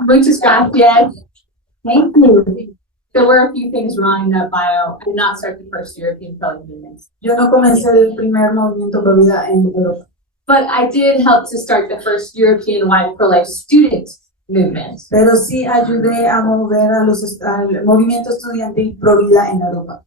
Muchas gracias. Thank you. There were a few things wrong in that bio. I did not start the first European pro-life movement. Yo no comencé el primer movimiento pro vida en Europa. But I did help to start the first European-wide pro-life student movement. Pero sí ayudé a mover al movimiento estudiantil pro vida en Europa.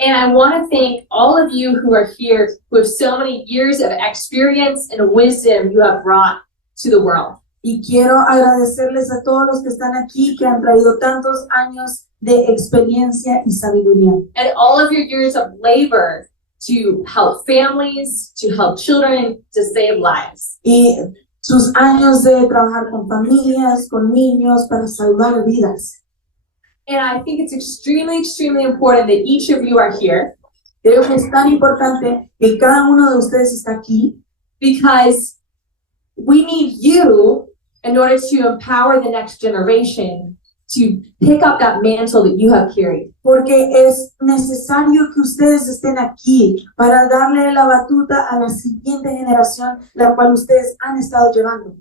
And I want to thank all of you who are here, who have so many years of experience and wisdom you have brought to the world. Y quiero agradecerles a todos los que están aquí, que han traído tantos años de experiencia y sabiduría. And all of your years of labor to help families, to help children, to save lives. Y sus años de trabajar con familias, con niños, para salvar vidas. And I think it's extremely, extremely important that each of you are here. Creo que es tan importante que cada uno de ustedes está aquí, because we need you in order to empower the next generation to pick up that mantle that you have carried. porque es necesario que ustedes estén aquí para darle la batuta a la siguiente generación, la cual ustedes han estado llevando.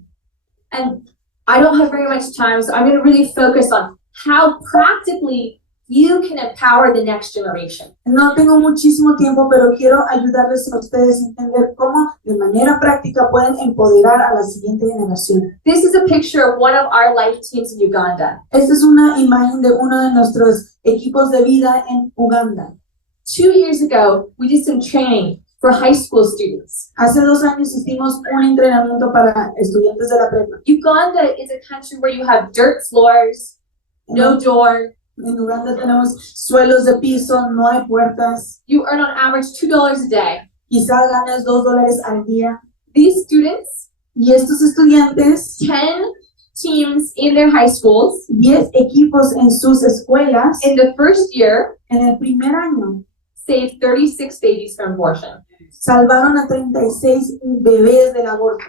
And I don't have very much time, so I'm going to really focus on how practically you can empower the next generation. No tengo muchísimo tiempo, pero quiero ayudarles a ustedes a entender cómo de manera práctica pueden empoderar a la siguiente generación. This is a picture of one of our life teams in Uganda. Esta es una imagen de uno de nuestros equipos de vida en Uganda. 2 years ago, we did some training for high school students. Hace 2 años hicimos un entrenamiento para estudiantes de la prepa. Uganda is a country where you have dirt floors, no door. En Uganda tenemos suelos de piso, no hay puertas. You earn on average $2 a day. Quizá ganes $2 al día. These students, Y estos estudiantes, 10 teams in their high schools, 10 equipos en sus escuelas, in the first year, en el primer año, saved 36 babies from abortion. salvaron a 36 bebés del aborto.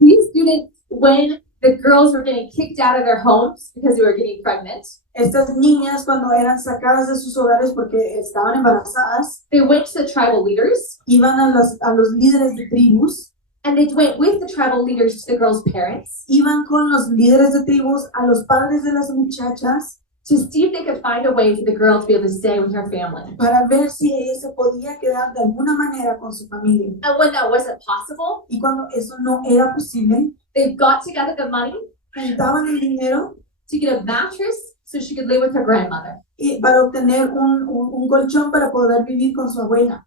These students, when the girls were getting kicked out of their homes because they were getting pregnant, Estas niñas, cuando eran sacadas de sus hogares porque estaban embarazadas, they went to the tribal leaders, iban a los líderes de tribus, and they went with the tribal leaders to the girls' parents iban con los líderes de tribus a los padres de las muchachas to see if they could find a way for the girl to be able to stay with her family. para ver si ella se podía quedar de alguna manera con su familia. And when that wasn't possible, Y cuando eso no era posible, they got together the money juntaban el dinero to get a mattress so she could live with her grandmother. para obtener un colchón para poder vivir con su abuela.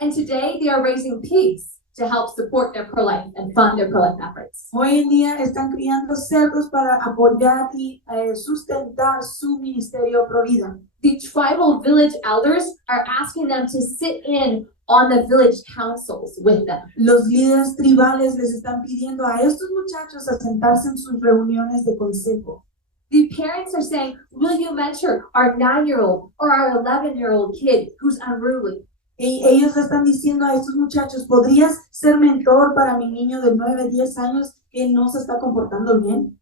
And today they are raising pigs to help support their pro-life and fund their pro-life efforts. Hoy en día están criando cerdos para apoyar y sustentar su ministerio pro vida. The tribal village elders are asking them to sit in on the village councils with them. Los líderes tribales les están pidiendo a estos muchachos a sentarse en sus reuniones de consejo. The parents are saying, will you mentor our 9-year-old or our 11-year-old kid who's unruly? Y ellos le están diciendo a estos muchachos, ¿podrías ser mentor para mi niño de 9, 10 años que no se está comportando bien?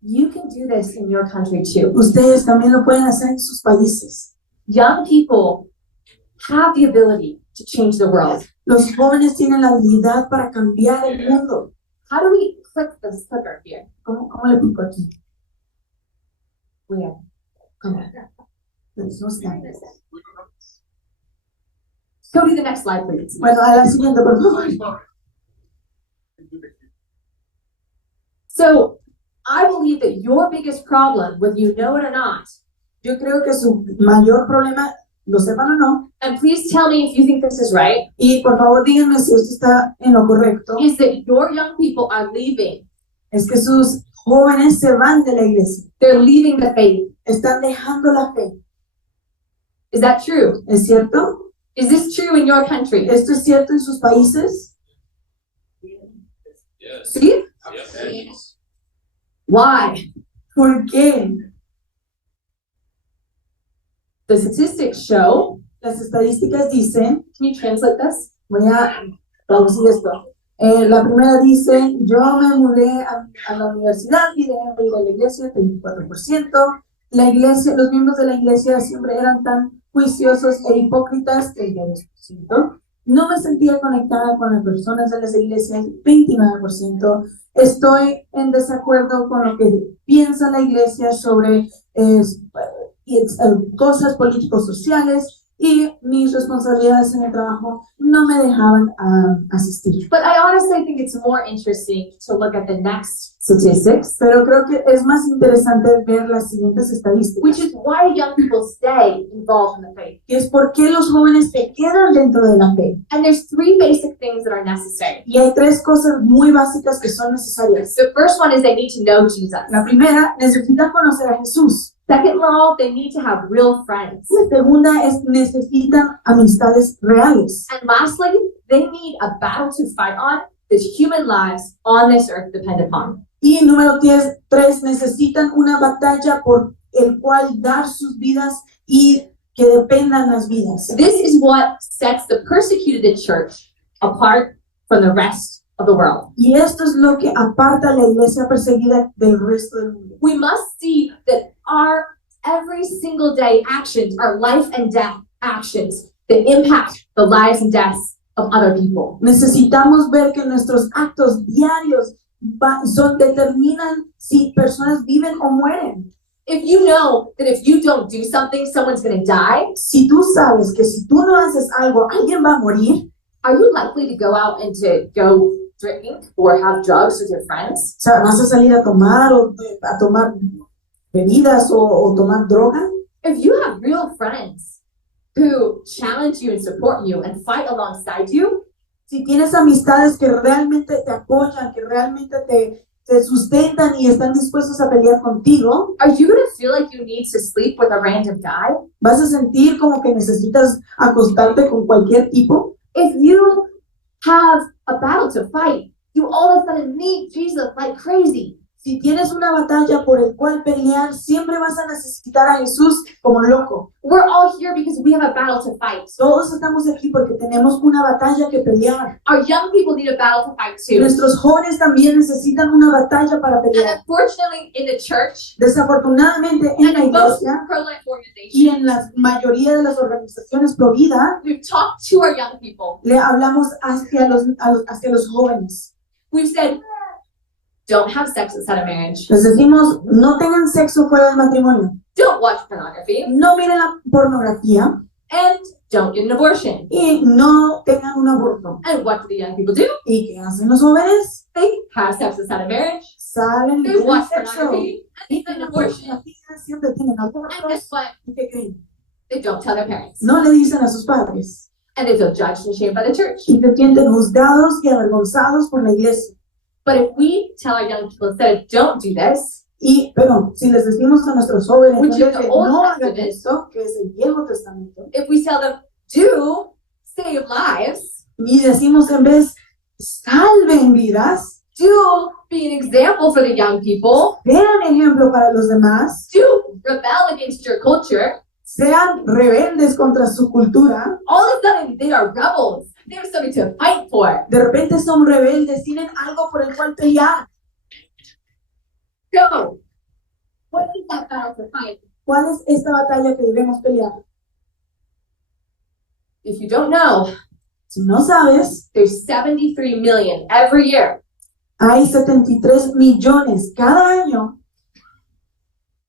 You can do this in your country too. Ustedes también lo pueden hacer en sus países. Young people have the ability to change the world. Los jóvenes tienen la habilidad para cambiar el mundo. How do we click this clicker here? ¿Cómo le pico aquí? Where? ¿Cómo? Pues no está. Go to the next slide, please. Bueno, a la siguiente, por favor. So, I believe that your biggest problem, whether you know it or not, Yo creo que su mayor problema, lo sepan o no, and please tell me if you think this is right, y por favor díganme si esto está en lo correcto, is that your young people are leaving. es que sus jóvenes se van de la iglesia, They're leaving the faith. están dejando la fe. Is that true? ¿Es cierto? Is this true in your country? ¿Esto es cierto en sus países? Yes. See? Yes. Why? ¿Por qué? The statistics show, Las estadísticas dicen, can you translate this? voy a traducir esto. La primera dice, yo me mudé a la universidad y dejé de ir a la iglesia, 34%. La iglesia, los miembros de la iglesia siempre eran tan juiciosos e hipócritas, 32%. No me sentía conectada con las personas de las iglesias, 29%. Estoy en desacuerdo con lo que piensa la iglesia sobre cosas políticos sociales, y mis responsabilidades en el trabajo no me dejaban asistir. But I honestly think it's more interesting to look at the next statistics, Pero creo que es más interesante ver las siguientes estadísticas, which is why young people stay involved in the faith. que es por qué los jóvenes se quedan dentro de la fe. And there's three basic things that are necessary. Y hay tres cosas muy básicas que son necesarias. The first one is they need to know Jesus. La primera, necesitan conocer a Jesús. Second of all, they need to have real friends. La segunda es necesitan amistades reales. And lastly, they need a battle to fight on that human lives on this earth depend upon. Y número 3, necesitan una batalla por el cual dar sus vidas y que dependan las vidas. This is what sets the persecuted church apart from the rest of the world. Y esto es lo que aparta a la iglesia perseguida del resto del mundo. We must see that our every single day actions are life and death actions that impact the lives and deaths of other people. Necesitamos ver que nuestros actos diarios determinan si personas viven o mueren. If you know that if you don't do something, someone's going to die, Si tú sabes que si tú no haces algo, alguien va a morir, are you likely to go out and to go drink or have drugs with your friends? o sea, vas a salir a tomar bebidas o tomar droga. If you have real friends who challenge you and support you and fight alongside you, Si tienes amistades que realmente te apoyan, que realmente te sustentan y están dispuestos a pelear contigo, are you going to feel like you need to sleep with a random guy? vas a sentir como que necesitas acostarte con cualquier tipo. If you have a battle to fight, you all of a sudden need Jesus like crazy. Si tienes una batalla por el cual pelear, siempre vas a necesitar a Jesús como loco. We're all here because we have a battle to fight. Todos estamos aquí porque tenemos una batalla que pelear. Our young people need a battle to fight too. Nuestros jóvenes también necesitan una batalla para And pelear. unfortunately, in the church Desafortunadamente en and la in most iglesia pro-life y organizations, en la mayoría de las organizaciones pro vida, we've talked to our young people. le hablamos hacia los jóvenes. We've said, don't have sex outside of marriage. Les decimos, no tengan sexo fuera del matrimonio, Don't watch pornography. no miren la pornografía And don't get an abortion. y no tengan un aborto. And what do the young people do? ¿Y qué hacen los jóvenes? They have sex outside of marriage. Salen y They tienen watch sexo. pornography. And they get an Tienen abortion. pornografía, siempre tienen And abortos. guess what? ¿Y qué creen? They don't tell their parents. No le dicen a sus padres And they feel judged and shamed by the church. y se sienten juzgados y avergonzados por la iglesia. But if we tell our young people instead, don't do this, Pero si les decimos a nuestros jóvenes Which is que the Old no hagan Testament. esto, que es el Viejo Testamento, if we tell them, do save lives, y decimos en vez, salven vidas, do be an example for the young people, sean ejemplo para los demás, do rebel against your culture, sean rebeldes contra su cultura, all of a sudden they are rebels. They have something to fight for. de repente son rebeldes, tienen algo por el cual pelear. So, what is that battle to fight? ¿Cuál es esta batalla que debemos pelear? If you don't know, Si no sabes, there's 73 million every year. hay 73 millones cada año.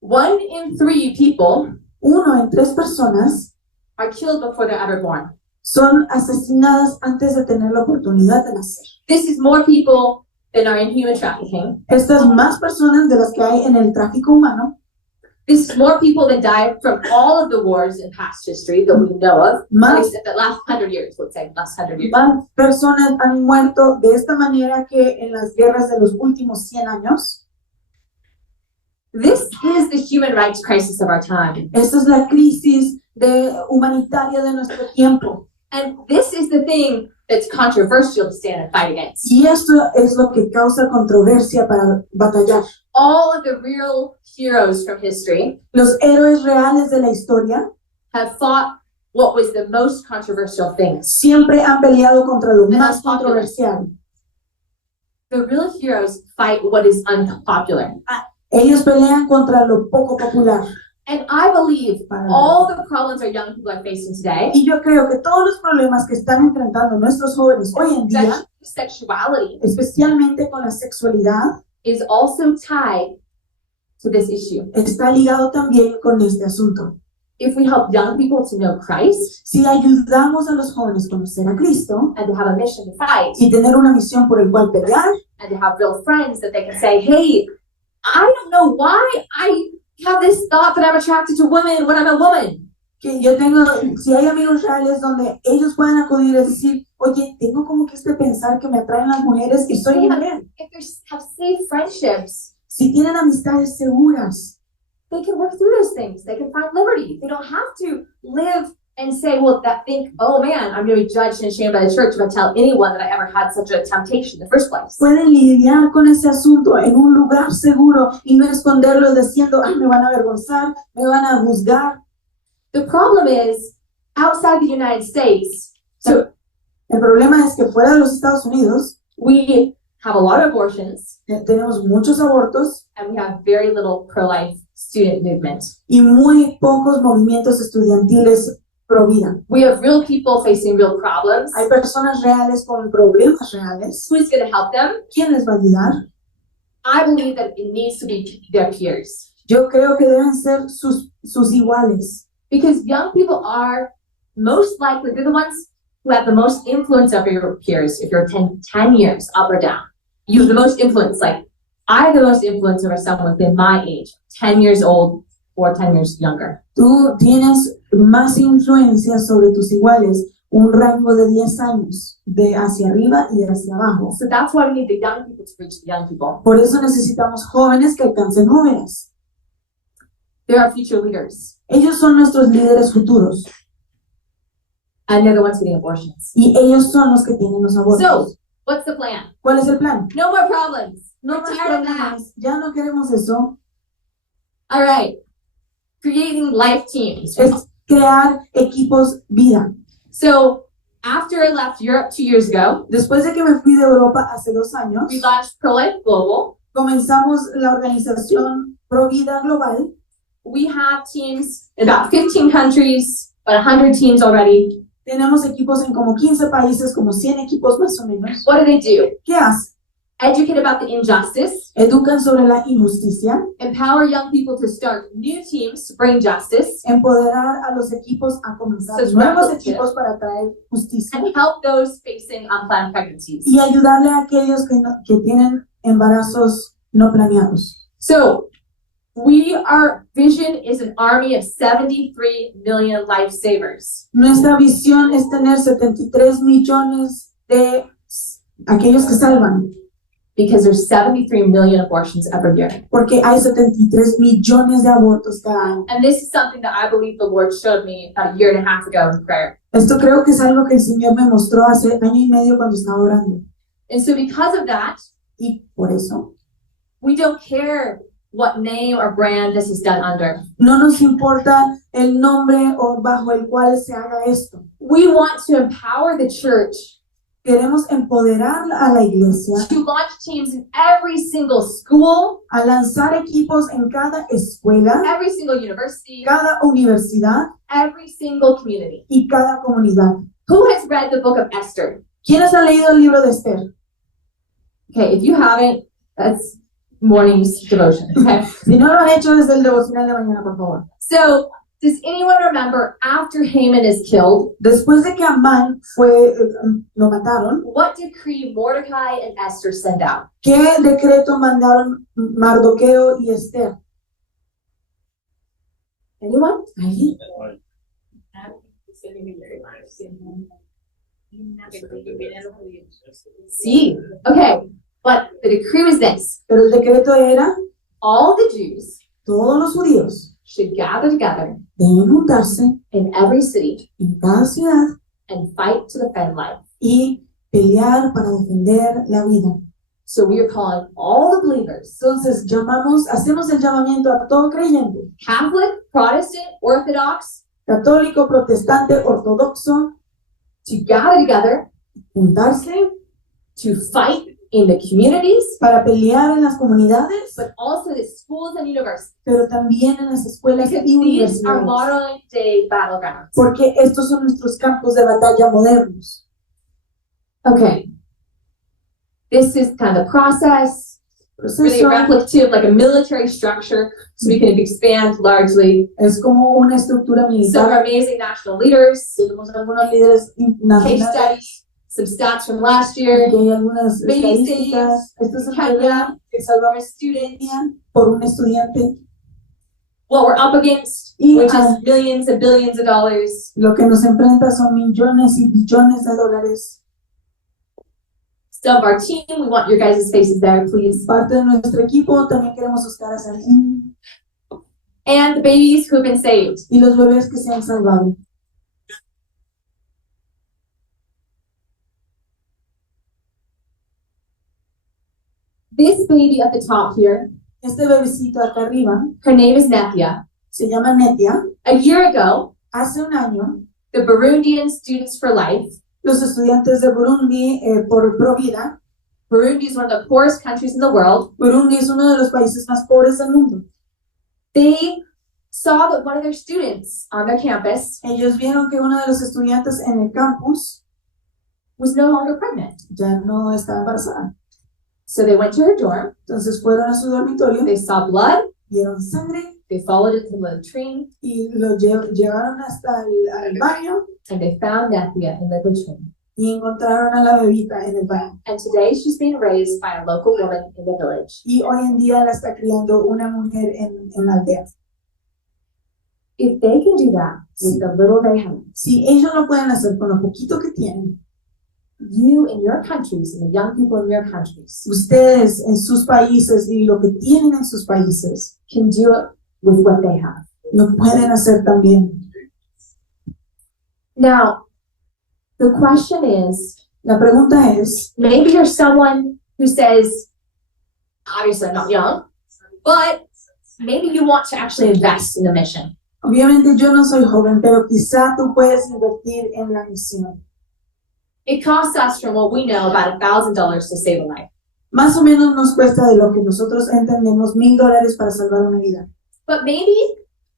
1 in 3 people 1 en 3 personas are killed before they're ever born. son asesinadas antes de tener la oportunidad de nacer. This is more people than are in human trafficking. Estas más personas de las que hay en el tráfico humano, This is more people than die from all of the wars in past history that we know of. At más, least the last 100 years, let's say, last 100 years. más personas han muerto de esta manera que en las guerras de los últimos 100 años. This is the human rights crisis of our time. Esta es la crisis humanitaria de nuestro tiempo. And this is the thing that's controversial to stand and fight against. Y esto es lo que causa controversia para batallar. All of the real heroes from history Los héroes reales de la historia have fought what was the most controversial things. siempre han peleado contra lo And más unpopular. controversial. The real heroes fight what is unpopular. Ellos pelean contra lo poco popular. And I believe para all the problems our young people are facing today, y yo creo que todos los problemas que están enfrentando nuestros jóvenes hoy en día, sexuality, especialmente con la sexualidad, is also tied to this issue. está ligado también con este asunto. If we help young people to know Christ Si ayudamos a los jóvenes a conocer a Cristo and to have a mission to fight y tener una misión por el cual pelear, and to have real friends that they can say, hey, I don't know why I have this thought that I'm attracted to women when I'm a woman. que yo tengo, si hay amigos reales donde ellos puedan acudir y decir, oye, tengo como que pensar que me atraen las mujeres y soy mujer. If they have safe friendships, Si tienen amistades seguras, they can work through those things. They can find liberty. They don't have to live and say, well, oh man, I'm going to be judged and ashamed by the church if I tell anyone that I ever had such a temptation in the first place. pueden lidiar con ese asunto en un lugar seguro y no esconderlo diciendo, ay, me van a avergonzar, me van a juzgar. The problem is, outside the United States, so El problema es que fuera de los Estados Unidos we have a lot of abortions tenemos muchos abortos and we have very little pro-life student movement. y muy pocos movimientos estudiantiles pro vida. We have real people facing real problems. Hay personas reales con problemas reales. Who's going to help them? ¿Quién les va a ayudar? I believe that it needs to be their peers. Yo creo que deben ser sus iguales. Because young people are most likely, they're the ones who have the most influence over your peers. If you're 10 years up or down, you have the most influence. Like, I have the most influence over someone within my age, 10 years old or 10 years younger. Tú tienes más influencia sobre tus iguales, un rango de 10 años, de hacia arriba y de hacia abajo. So that's why we need the young people to reach the young people. Por eso necesitamos jóvenes que alcancen jóvenes. They're our future leaders. Ellos son nuestros líderes futuros And they're the ones getting abortions. y ellos son los que tienen los abortos. So, what's the plan? ¿Cuál es el plan? No more problems. No We're más tired of that. problemas. Ya no queremos eso. All right. Creating life teams. Es crear equipos vida. So, after I left Europe 2 years ago, Después de que me fui de Europa hace 2 años, we launched Pro-Life Global. comenzamos la organización Pro Vida Global. We have teams in about 15 countries, about 100 teams already. Tenemos equipos en como 15 países, como 100 equipos más o menos. What do? ¿Qué hacen? Educate about the injustice, Educan sobre la injusticia, empower young people to start new teams to bring justice, empoderar a los equipos a comenzar Eso es nuevos verdad. equipos para traer justicia and help those facing unplanned pregnancies. y ayudarle a aquellos que tienen embarazos no planeados. So, our vision is an army of 73 million lifesavers. Nuestra visión es tener 73 millones de aquellos que salvan, Because there's 73 million abortions every year. porque hay 73 millones de abortos cada año. And this is something that I believe the Lord showed me about a year and a half ago in prayer. Esto creo que es algo que el Señor me mostró hace año y medio cuando estaba orando. And so because of that, Y por eso we don't care what name or brand this is done under. no nos importa el nombre o bajo el cual se haga esto. We want to empower the church Queremos empoderar a la iglesia to launch teams in every single school, a lanzar equipos en cada escuela, every single university, cada universidad every single community. y cada comunidad. Who has read the book of Esther? ¿Quiénes han leído el libro de Esther? Okay, if you haven't, that's morning's devotion, okay? Si no lo han hecho desde el devocional de mañana, por favor. So, does anyone remember after Haman is killed, Después de que Amán lo mataron, what decree Mordecai and Esther send out? ¿qué decreto mandaron Mardoqueo y Esther? Anyone? Ahí. See, okay, but the decree was this: Pero el decreto era, all the Jews todos los judíos should gather together deben juntarse in every city en cada ciudad and fight to defend life. y pelear para defender la vida. So we are calling all the believers, Entonces hacemos el llamamiento a todo creyente, Catholic, Protestant, Orthodox, católico, protestante, ortodoxo, to gather together juntarse to fight in the communities, para pelear en las comunidades, but also the schools and universities. pero también en las escuelas Because y these are universidades. modern day battlegrounds. Porque estos son nuestros campos de batalla modernos. Okay. This is kind of the process. Really Proceso replicative, like a military structure, so we can expand largely. es como una estructura Some militar. amazing national leaders, Tenemos algunos líderes case nacionales, studies, some stats from last year, que hay algunas Baby estadísticas. Esto es Kenya, Kenia, que salvamos our students, por un estudiante. what we're up against, Y which is millions and billions of dollars. lo que nos enfrenta son millones y billones de dólares. Some of our team, we want your guys' faces there, please. Parte de nuestro equipo, también queremos sus caras aquí. And the babies who've been saved. Y los bebés que se han salvado. This baby at the top here, Este bebecito acá arriba her name is Nethia. se llama Netia. A year ago, Hace un año, the Burundian Students for Life, los estudiantes de Burundi por Provida. Burundi is one of the poorest countries in the world. Burundi es uno de los países más pobres del mundo. They saw that one of their students on their campus Ellos vieron que uno de los estudiantes en el campus was no longer pregnant. ya no estaba embarazada. So they went to her dorm, Entonces fueron a su dormitorio, they saw blood, vieron sangre they followed it to the latrine, y lo llevaron hasta el baño and they found Nethia in the latrine. y encontraron a la bebita en el baño. And today she's being raised by a local woman in the village. Y hoy en día la está criando una mujer en la aldea. If they can do that with the little they have, Si ellos lo pueden hacer con lo poquito que tienen, you in your countries and the young people in your countries ustedes en sus países y lo que tienen en sus países, can do it with what they have. lo pueden hacer también. Now, the question is, La pregunta es, maybe you're someone who says, obviously I'm not young, but maybe you want to actually invest in the mission. obviamente yo no soy joven, pero quizá tú puedes invertir en la misión. It costs us, from what we know, about $1,000 to save a life. Más o menos nos cuesta de lo que nosotros entendemos $1,000 para salvar una vida. But maybe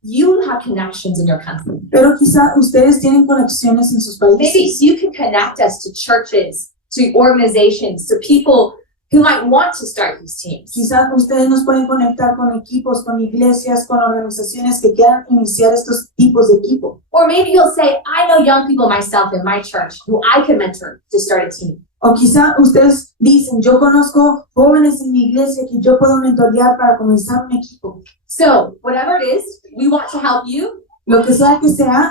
you have connections in your country. Pero quizá ustedes tienen conexiones en sus Maybe países. you can connect us to churches, to organizations, to people who might want to start these teams. Quizá ustedes nos pueden conectar con equipos, con iglesias, con organizaciones que quieran iniciar estos tipos de equipo. Or maybe you'll say, I know young people myself in my church who I can mentor to start a team. O quizá ustedes dicen, yo conozco jóvenes en mi iglesia que yo puedo mentorear para comenzar un equipo. So whatever it is, we want to help you Lo que sea,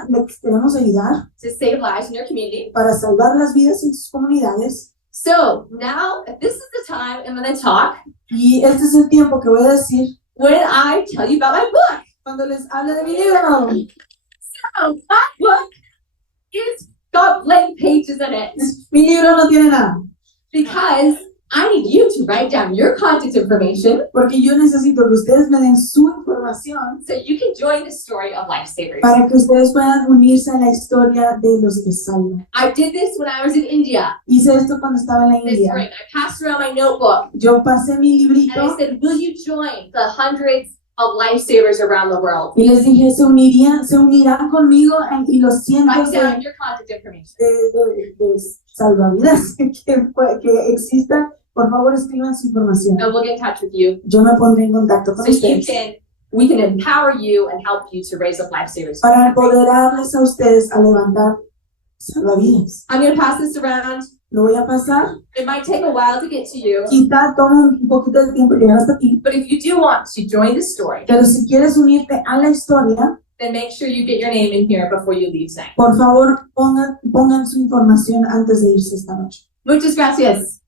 le queremos ayudar to save lives in your community. para salvar las vidas en sus comunidades. So now, this is the time I'm going to talk Y este es el tiempo que voy a decir when I tell you about my book. cuando les hable de mi libro. So that book is got blank pages in it Mi libro no tiene nada, because I need you to write down your contact information porque yo necesito que ustedes me den su información so you can join the story of lifesavers. para que ustedes puedan unirse a la historia de los que salvan. I did this when I was in India Hice esto cuando estaba en la this India. spring. I passed around my notebook Yo pasé mi and I librito said, will you join the hundreds of lifesavers around the world? y les dije, se unirán conmigo y los cientos Write de, down your contact information. de salvavidas que existan. Por favor, escriban su información. And we'll get in touch with you Yo me pondré en contacto con so ustedes we can empower you and help you to raise up lifesavers. para empoderarles a ustedes a levantar salvavidas. I'm going to pass this around. Lo voy a pasar. It might take a while to get to you, Quizá toma un poquito de tiempo llegar hasta ti, but if you do want to join the story, pero si quieres unirte a la historia, then make sure you get your name in here before you leave tonight. por favor pongan su información antes de irse esta noche. Muchas gracias.